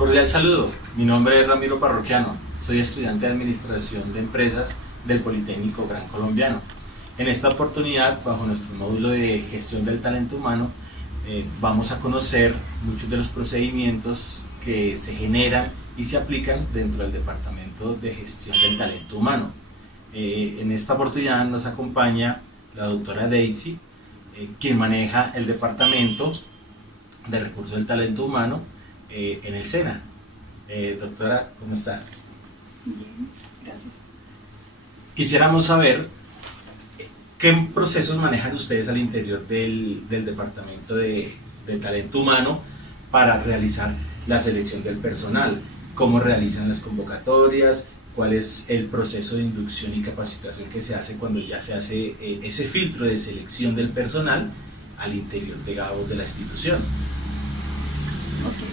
Cordial saludo, mi nombre es Ramiro Parroquiano, soy estudiante de Administración de Empresas del Politécnico Gran Colombiano. En esta oportunidad, bajo nuestro módulo de Gestión del Talento Humano, vamos a conocer muchos de los procedimientos que se generan y se aplican dentro del Departamento de Gestión del Talento Humano. En esta oportunidad nos acompaña la doctora Daisy, quien maneja el Departamento de Recursos del Talento Humano en el SENA. Doctora, ¿cómo está? Bien, gracias. Quisiéramos saber qué procesos manejan ustedes al interior del Departamento de Talento Humano para realizar la selección del personal, cómo realizan las convocatorias, cuál es el proceso de inducción y capacitación que se hace cuando ya se hace ese filtro de selección del personal al interior de la institución. Ok.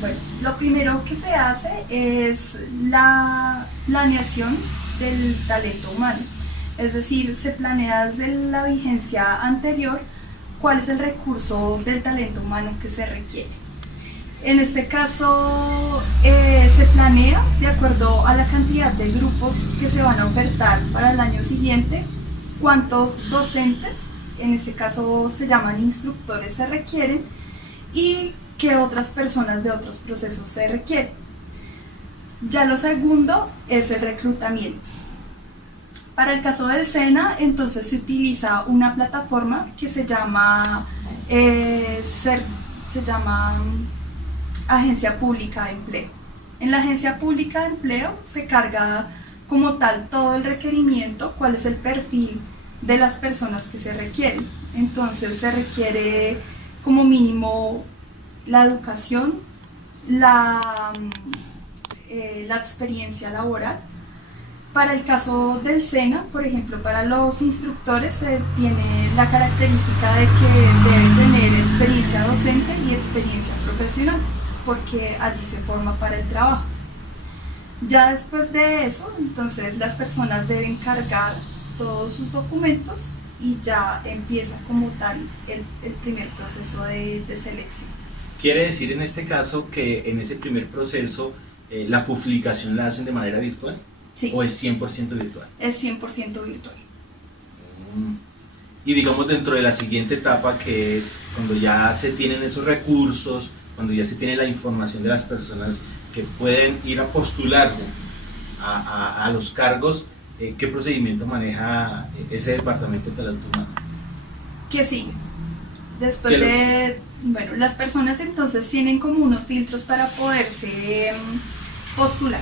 Bueno, lo primero que se hace es la planeación del talento humano, es decir, se planea desde la vigencia anterior cuál es el recurso del talento humano que se requiere. En este caso se planea de acuerdo a la cantidad de grupos que se van a ofertar para el año siguiente, cuántos docentes, en este caso se llaman instructores, se requieren y qué otras personas de otros procesos se requieren. Ya lo segundo es el reclutamiento. Para el caso del SENA, entonces se utiliza una plataforma que se llama Agencia Pública de Empleo. En la Agencia Pública de Empleo se carga como tal todo el requerimiento, cuál es el perfil de las personas que se requieren. Entonces se requiere como mínimo la educación, la experiencia laboral. Para el caso del SENA, por ejemplo, para los instructores se tiene la característica de que deben tener experiencia docente y experiencia profesional, porque allí se forma para el trabajo. Ya después de eso, entonces las personas deben cargar todos sus documentos y ya empieza como tal el primer proceso de selección. Quiere decir en este caso que en ese primer proceso la publicación la hacen de manera virtual. Sí. ¿O es 100% virtual? Es 100% virtual. Y digamos dentro de la siguiente etapa, que es cuando ya se tienen esos recursos, cuando ya se tiene la información de las personas que pueden ir a postularse a los cargos, ¿qué procedimiento maneja ese Departamento de Talento Humano? ¿Qué sigue? Después de... Bueno, las personas entonces tienen como unos filtros para poderse postular.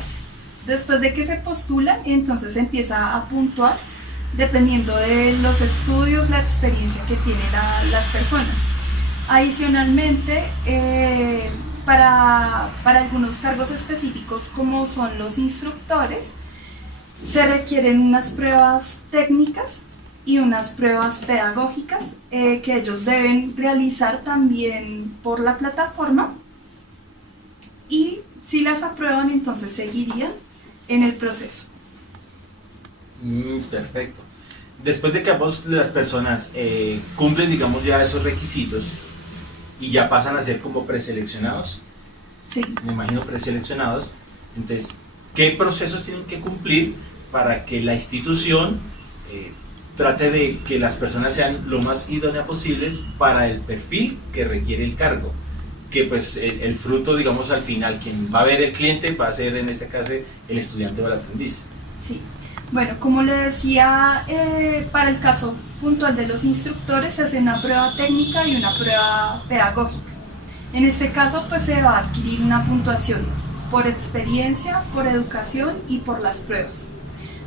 Después de que se postula, entonces se empieza a puntuar dependiendo de los estudios, la experiencia que tienen las personas. Adicionalmente, para algunos cargos específicos como son los instructores, se requieren unas pruebas técnicas y unas pruebas pedagógicas que ellos deben realizar también por la plataforma, y si las aprueban entonces seguirían en el proceso. Perfecto. Después de que las personas cumplen, digamos, ya esos requisitos y ya pasan a ser como preseleccionados, sí, me imagino preseleccionados, entonces, ¿qué procesos tienen que cumplir para que la institución trate de que las personas sean lo más idóneas posibles para el perfil que requiere el cargo? Que pues el fruto, digamos, al final, quien va a ver el cliente va a ser en este caso el estudiante o el aprendiz. Sí, bueno, como le decía, para el caso puntual de los instructores se hace una prueba técnica y una prueba pedagógica. En este caso pues se va a adquirir una puntuación por experiencia, por educación y por las pruebas.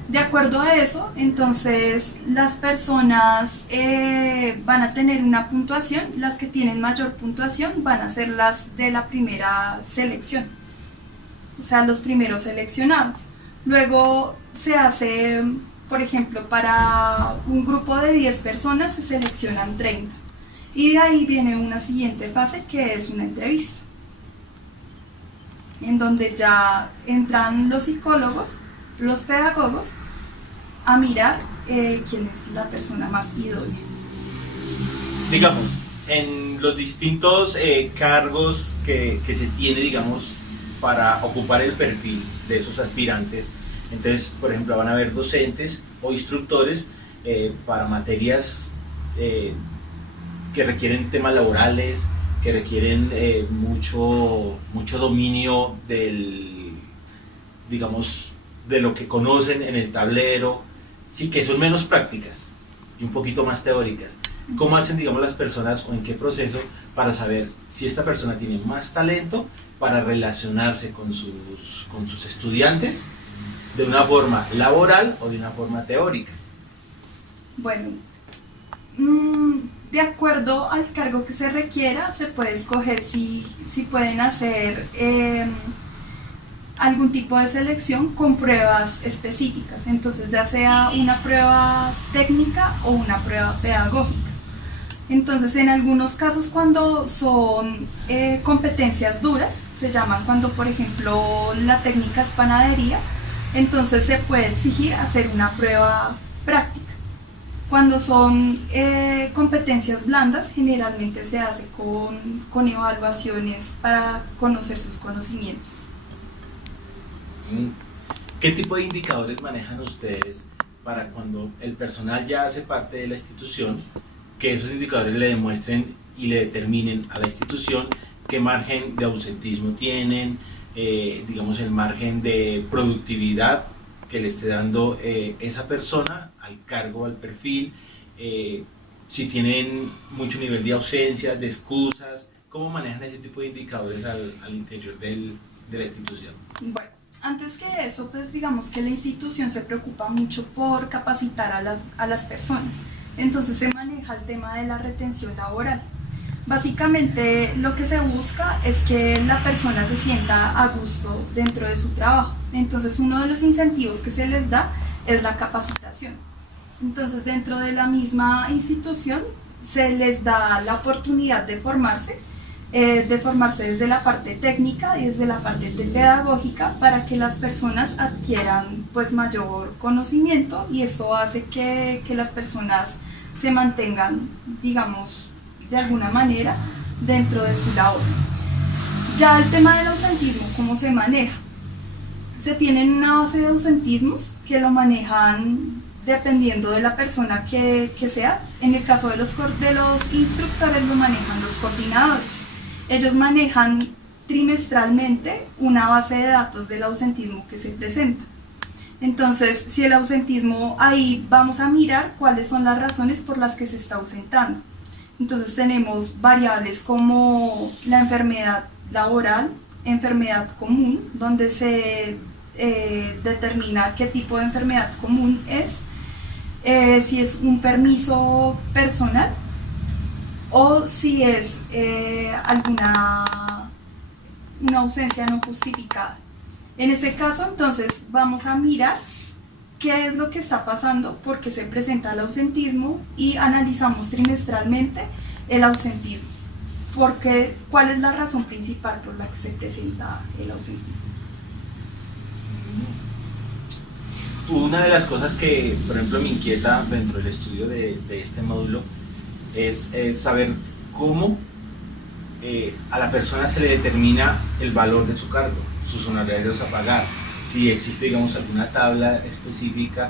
De acuerdo a eso, entonces las personas van a tener una puntuación, las que tienen mayor puntuación van a ser las de la primera selección, o sea, los primeros seleccionados. Luego se hace, por ejemplo, para un grupo de 10 personas se seleccionan 30, y de ahí viene una siguiente fase que es una entrevista, en donde ya entran los psicólogos, los pedagogos, a mirar quién es la persona más idónea. Digamos, en los distintos cargos que se tiene, digamos, para ocupar el perfil de esos aspirantes. Entonces, por ejemplo, van a haber docentes o instructores para materias que requieren temas laborales, que requieren mucho dominio digamos, de lo que conocen en el tablero, sí, que son menos prácticas y un poquito más teóricas. ¿Cómo hacen, digamos, las personas o en qué proceso para saber si esta persona tiene más talento para relacionarse con sus estudiantes de una forma laboral o de una forma teórica? Bueno, de acuerdo al cargo que se requiera, se puede escoger si pueden hacer algún tipo de selección con pruebas específicas, entonces ya sea una prueba técnica o una prueba pedagógica. Entonces, en algunos casos, cuando son competencias duras, se llaman cuando, por ejemplo, la técnica es panadería, entonces se puede exigir hacer una prueba práctica. Cuando son competencias blandas, generalmente se hace con evaluaciones para conocer sus conocimientos. ¿Qué tipo de indicadores manejan ustedes para cuando el personal ya hace parte de la institución, que esos indicadores le demuestren y le determinen a la institución qué margen de ausentismo tienen, digamos el margen de productividad que le esté dando esa persona al cargo, al perfil, si tienen mucho nivel de ausencia, de excusas? ¿Cómo manejan ese tipo de indicadores al interior de la institución? Bueno, antes que eso, pues digamos que la institución se preocupa mucho por capacitar a las personas. Entonces se maneja el tema de la retención laboral. Básicamente lo que se busca es que la persona se sienta a gusto dentro de su trabajo. Entonces uno de los incentivos que se les da es la capacitación. Entonces dentro de la misma institución se les da la oportunidad de formarse desde la parte técnica y desde la parte pedagógica para que las personas adquieran pues mayor conocimiento, y esto hace que las personas se mantengan, digamos, de alguna manera dentro de su labor. Ya el tema del ausentismo, ¿cómo se maneja? Se tienen una base de ausentismos que lo manejan dependiendo de la persona que sea. En el caso de los instructores lo manejan los coordinadores. Ellos manejan trimestralmente una base de datos del ausentismo que se presenta. Entonces, si el ausentismo, ahí vamos a mirar cuáles son las razones por las que se está ausentando. Entonces tenemos variables como la enfermedad laboral, enfermedad común, donde se determina qué tipo de enfermedad común es, si es un permiso personal o si es una ausencia no justificada. En ese caso, entonces, vamos a mirar qué es lo que está pasando, por qué se presenta el ausentismo, y analizamos trimestralmente el ausentismo. ¿Cuál es la razón principal por la que se presenta el ausentismo? Una de las cosas que, por ejemplo, me inquieta dentro del estudio de este módulo es saber cómo a la persona se le determina el valor de su cargo, sus honorarios a pagar, si existe, digamos, alguna tabla específica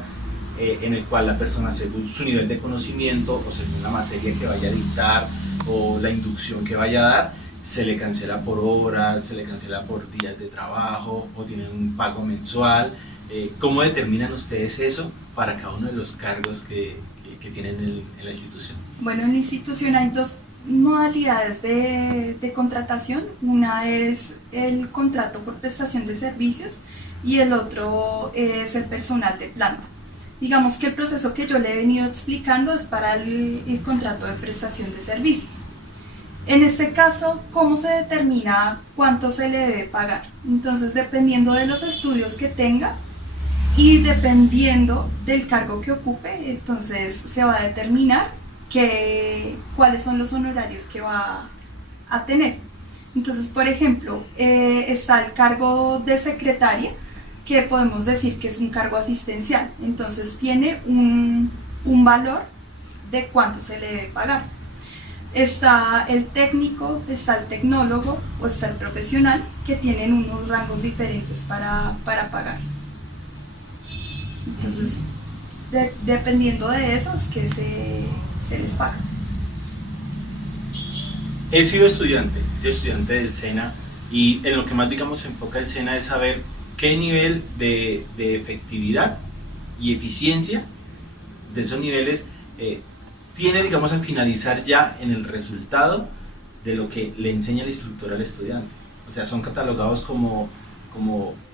en el cual la persona, según su nivel de conocimiento o según la materia que vaya a dictar o la inducción que vaya a dar, se le cancela por horas, se le cancela por días de trabajo o tienen un pago mensual. ¿Cómo determinan ustedes eso para cada uno de los cargos que tienen en la institución? Bueno, en la institución hay dos modalidades de contratación. Una es el contrato por prestación de servicios y el otro es el personal de planta. Digamos que el proceso que yo le he venido explicando es para el contrato de prestación de servicios. En este caso, ¿cómo se determina cuánto se le debe pagar? Entonces, dependiendo de los estudios que tenga y dependiendo del cargo que ocupe, entonces se va a determinar cuáles son los honorarios que va a tener. Entonces, por ejemplo, está el cargo de secretaria, que podemos decir que es un cargo asistencial. Entonces tiene un valor de cuánto se le debe pagar. está el técnico, está el tecnólogo o está el profesional, que tienen unos rangos diferentes para pagar. Entonces, dependiendo de eso es que se les paga. He sido estudiante del SENA, y en lo que más, digamos, se enfoca el SENA es saber qué nivel de efectividad y eficiencia de esos niveles tiene, digamos, al finalizar ya en el resultado de lo que le enseña el instructor al estudiante. O sea, son catalogados como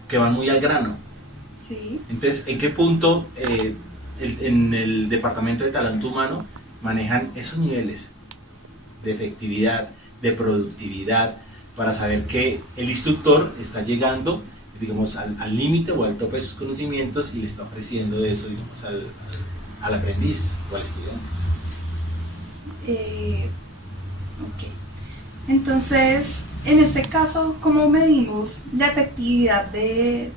que van muy al grano. Sí. Entonces, ¿en qué punto en el departamento de talento humano manejan esos niveles de efectividad, de productividad, para saber que el instructor está llegando, digamos, al límite o al tope de sus conocimientos y le está ofreciendo eso, digamos, al aprendiz o al estudiante? Ok. Entonces, en este caso, ¿cómo medimos la efectividad del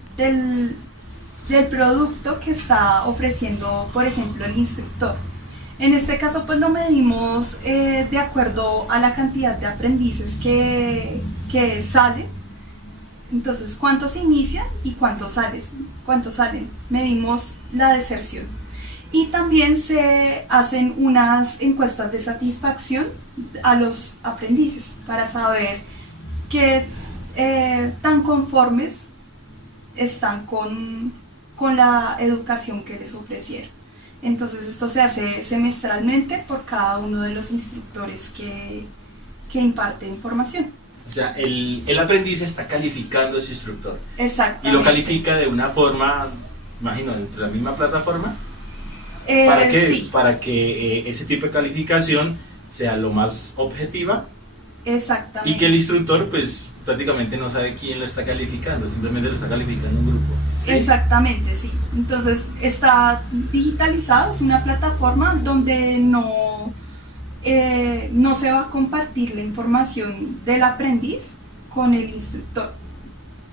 producto que está ofreciendo, por ejemplo, el instructor? En este caso, pues lo medimos de acuerdo a la cantidad de aprendices que salen. Entonces, ¿cuántos inician y cuántos salen? Medimos la deserción. Y también se hacen unas encuestas de satisfacción a los aprendices para saber qué tan conformes están con la educación que les ofrecieron. Entonces esto se hace semestralmente por cada uno de los instructores que imparte información. O sea, el aprendiz está calificando a su instructor. Exactamente. Y lo califica de una forma, imagino, dentro de la misma plataforma. Sí. Para que ese tipo de calificación sea lo más objetiva. Exactamente. Y que el instructor, pues, prácticamente no sabe quién lo está calificando, simplemente lo está calificando un grupo. ¿Sí? Exactamente, sí. Entonces está digitalizado, es una plataforma donde no se va a compartir la información del aprendiz con el instructor.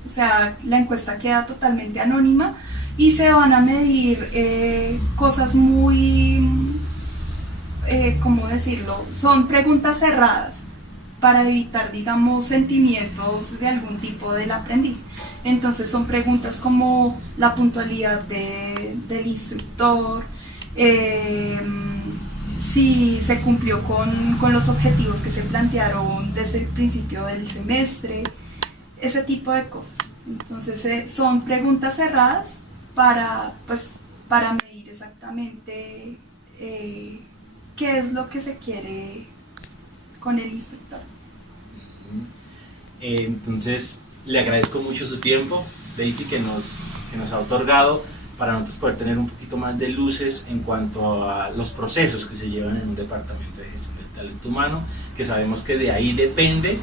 O sea, la encuesta queda totalmente anónima y se van a medir cosas muy, ¿cómo decirlo? Son preguntas cerradas para evitar, digamos, sentimientos de algún tipo del aprendiz. Entonces son preguntas como la puntualidad del instructor, si se cumplió con los objetivos que se plantearon desde el principio del semestre, ese tipo de cosas. Entonces son preguntas cerradas para medir exactamente qué es lo que se quiere con el instructor. Entonces, le agradezco mucho su tiempo, Daisy, que nos ha otorgado para nosotros poder tener un poquito más de luces en cuanto a los procesos que se llevan en un departamento de gestión del talento humano, que sabemos que de ahí depende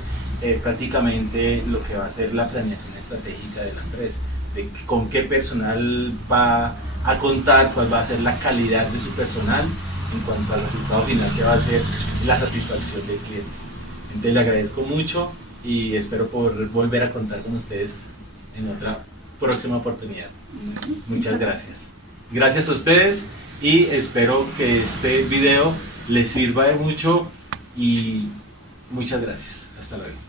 prácticamente lo que va a ser la planeación estratégica de la empresa, de con qué personal va a contar, cuál va a ser la calidad de su personal en cuanto al resultado final que va a ser la satisfacción del cliente. Entonces le agradezco mucho y espero poder volver a contar con ustedes en otra próxima oportunidad. Muchas gracias. Gracias a ustedes y espero que este video les sirva de mucho y muchas gracias. Hasta luego.